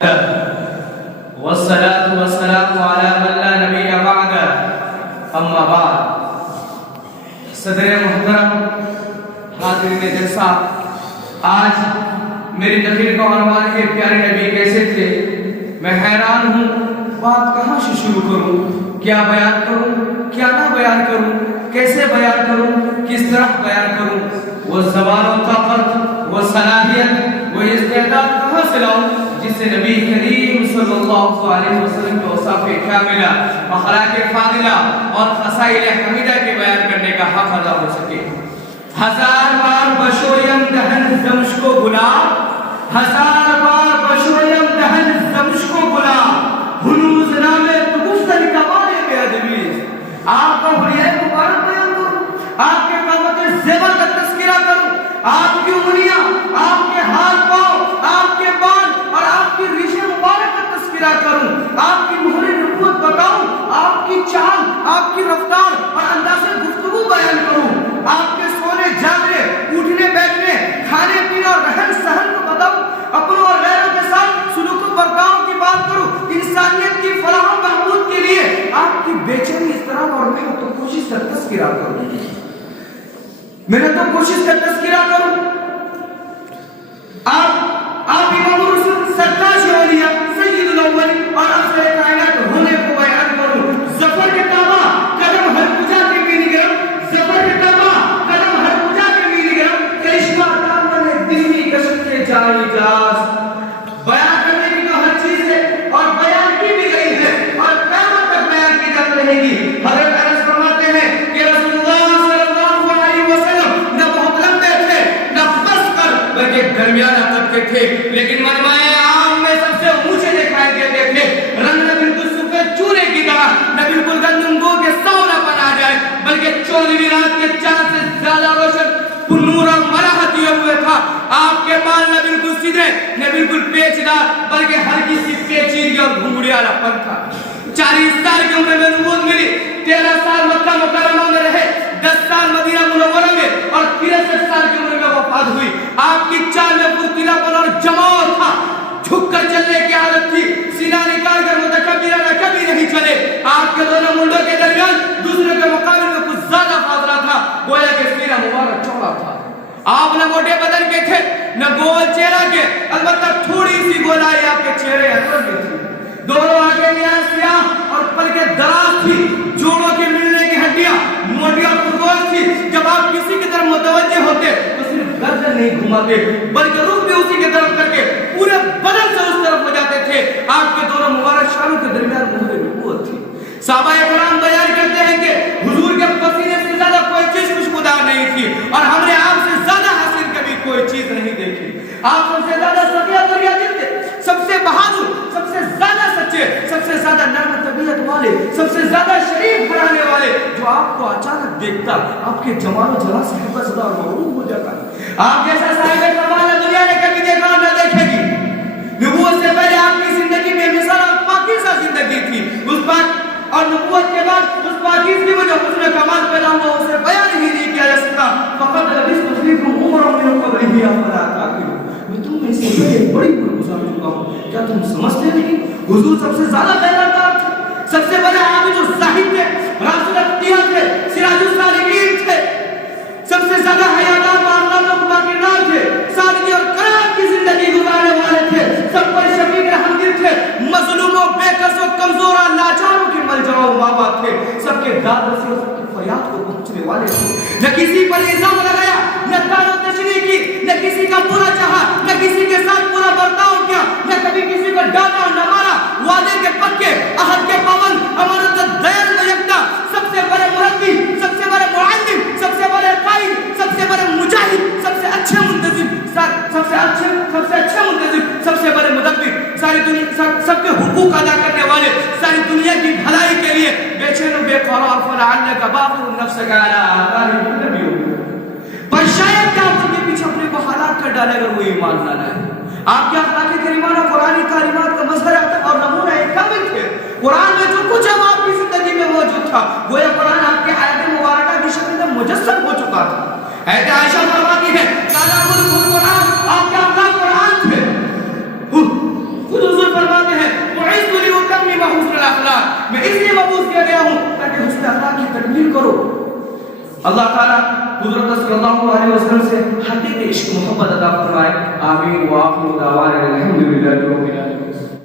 والصلاة والسلام على من لا نبي بعد اما بعد صدر محترم حاضرین جلسہ آج میری تقریر کا عنوان ہے پیارے نبی کیسے تھے۔ میں حیران ہوں بات کہاں سے شروع کروں، کیا بیان کروں کیا نہ بیان کروں، کیسے بیان کروں کس طرح بیان کروں، وہ زبان و طاقت وہ صلاحیت وہ استعداد کہاں سے لاؤں جس سے نبی کریم صلی اللہ علیہ وسلم کے اوصاف کاملہ اخلاق فاضلہ اور خصائل حمیدہ کے بیان کرنے کا حق ادا ہو سکے۔ ہزار بار بشویم دہن زمش کو گلا، ہزار بار بشویم دہن زمش کو گلا، ہنوز نامے تو گفتن کمالے بے ادبی۔ آپ کا حلیہ مبارک بیان کروں، آپ کے قامت زیور کا تذکرہ کروں، آپ کی انگلیاں، آپ کے ہاتھ پاؤں، آپ کے بال اور آپ کی ریشیں مبارک کا تذکرہ کروں، آپ کی مہر نبوت بتاؤں، آپ کی چال، آپ کی رفتار اور انداز گفتگو بیان کروں، آپ کے سونے جاگنے، اٹھنے بیٹھنے، کھانے پینے اور رہن سہن کو بتاؤں، اپنوں اور غیروں کے ساتھ سلوک و برتاؤ کی بات کروں، انسانیت کی فلاح و بہبود کے لیے آپ کی بے چینی اضطراب اور محنت و کوشش کا تذکرہ کروں، محنت و کوشش کا تذکرہ کروں۔ آپ امام الرسول سرتاج اولیاء سید الاول اور افضل کائنات ہونے کو بیان کروں۔ ظفر کے تابع قدم ہر پوجا کے میری گرم، ظفر کے تابع قدم ہر پوجا کے میری گرم، کرشمہ دامن دلی کشت کے جائے جاز۔ بیان کرنے کی تو ہر چیز ہے اور بیان کی بھی گئی ہے اور قیامت تک بیان کی جاتی رہے گی۔ حضرت انس فرماتے ہیں کہ رسول اللہ صلی اللہ علیہ وسلم نہ بہت لمبے تھے نہ بس کر بلکہ درمیانہ قد کے تھے، لیکن مجمع عام میں سب سے اونچے دکھائی دیتے تھے۔ رنگ نہ بالکل سفید چونے کی طرح، نہ بالکل گندم گو کے سونا پن آ جائے، بلکہ 14ویں رات کے چاند سے زیادہ روشن نور اور مراحت دیے ہوئے تھا۔ آپ کے بال نہ بالکل سیدھے نہ بالکل پیچدار، بلکہ ہلکی سی پیچیدگی اور گھنگھریالا پن تھا۔ 40 سال کی عمر میں نبوت ملی، 13 سال مکہ مکرمہ میں رہے، 10 سال مدینہ منورہ میں اور 63 سال کی عمر میں وفات ہوئی۔ آپ کی چال میں پرتیلا پن اور جمال تھا، جھک کر چلنے کی عادت تھی، سینہ نکال کر متکبرانہ کبھی نہیں چلے۔ آپ کے دونوں منڈوں کے درمیان دوسرے کے مقابلے میں کچھ زیادہ فاصلہ تھا، گویا کہ سینہ مبارک چوڑا تھا۔ آپ نہ موٹے بدن کے تھے نہ گول چہرہ کے، البتہ تھوڑی سی گولائی آپ کے چہرے اثر میں تھی۔ دونوں آنکھیں نہایت سیاہ اور پلکیں دراز تھی، جوڑوں کے ملنے کی ہڈیاں موٹی اور پرگوش تھی۔ جب آپ کسی کی طرف متوجہ ہوتے تو صرف گردن نہیں گھماتے بلکہ رخ بھی اسی کی طرف کر کے پورے بدن سے اس طرف ہو جاتے تھے۔ آپ کے دونوں مبارک شانوں کے درمیان مہر نبوت تھی۔ صحابہ کرام بیان کرتے ہیں کہ حضور کے پسینے سے زیادہ کوئی چیز خوشبودار نہیں تھی اور ہم نے آپ سے زیادہ حسین کبھی کوئی چیز نہیں دیکھی۔ آپ سب سے زیادہ صفیہ دریا دل تھے، سب سے بہادر، سب سے زیادہ سچے، سب سے زیادہ نرم طبیعت والے، سب سے زیادہ شریف گھرانے والے، جو آپ کو اچانک دیکھتا آپ کے جمال و جلال سے حیبت زدہ اور مغرور ہو جاتا۔ آپ جیسا صاحب کمال نہ دنیا نے کبھی دیکھا اور نہ دیکھے گی۔ نبوت سے پہلے آپ کی زندگی میں مثال اور پاکیزہ زندگی تھی، اس پاک اور نبوت کے بعد اس پاکیزگی میں جو حسن کمال پیدا ہوا اسے بیان ہی نہیں کیا جا سکتا۔ فقط لبثت فیکم عمرا من قبلہ افلا تعقلون۔ میں تم میں سے ایک بڑی عمر گزار چکا ہوں، کیا تم سمجھتے نہیں؟ حضور سب سے زیادہ خیراتار تھے، سب سے بڑے عابد و زاہد تھے، راشد الاختیار تھے، سراج الصالحین تھے، سب سے زیادہ حیادار معاملات و باقیدار تھے، سادگی اور کرامت کی زندگی گزارنے والے تھے، سب پر شفیق رحمدل تھے، مظلوموں بے کس و کمزور اور لاچاروں کے ملجا و مابا تھے، سب کے داد رسی اور سب کی فریاد کو پہنچنے والے تھے۔ نہ کسی پر الزام لگایا، نہ تان و تشریح کی، نہ کسی کا برا چاہا، نہ کسی کے ساتھ برا برتاؤ کیا، نہ کبھی کسی کو ڈانٹا اور نہ مارا، وعدے کے پکے، عہد کے پابند، امانت دیر و یکتا، سب سے بڑے مربی، سب سے بڑے معلم، سب سے بڑے قائد، سب سے بڑے مجاہد، سب سے اچھے منتظم، سب سے اچھے منتظم، سب سے بڑے مدبر، ساری دنیا سب کے حقوق ادا کرنے والے، ساری دنیا کی بھلائی کے لیے بے چین و بے قرار، فلعلک باخع نفسک علی آثارہم ان لم یؤمنوا، پر شاید کہ آپ ان کے پیچھے اپنے کو ہلاک کر ڈالے اگر وہ ایمان نہ لائے۔ آپ کے اخلاق کریمانہ قرآنی تعلیمات کا مظہر اور نمونہ کامل تھے۔ قرآن میں جو کچھ اب آپ کی زندگی میں موجود تھا گویا قرآن آپ کے آیت مبارکہ کی شکل میں مجسم ہو چکا تھا۔ حضرت عائشہ فرماتی ہے کلام القرآن، آپ کے اخلاق قرآن تھے۔ خود حضور میں اس لیے مبعوث کیا گیا ہوں تاکہ حسن اخلاق کی تکمیل کرو. اللہ تعالیٰ حضرت صلی اللہ علیہ وسلم سے حقیقی عشق محبت عطا فرمائے. آمین. وآخر دعوانا الحمدللہ رب العالمین.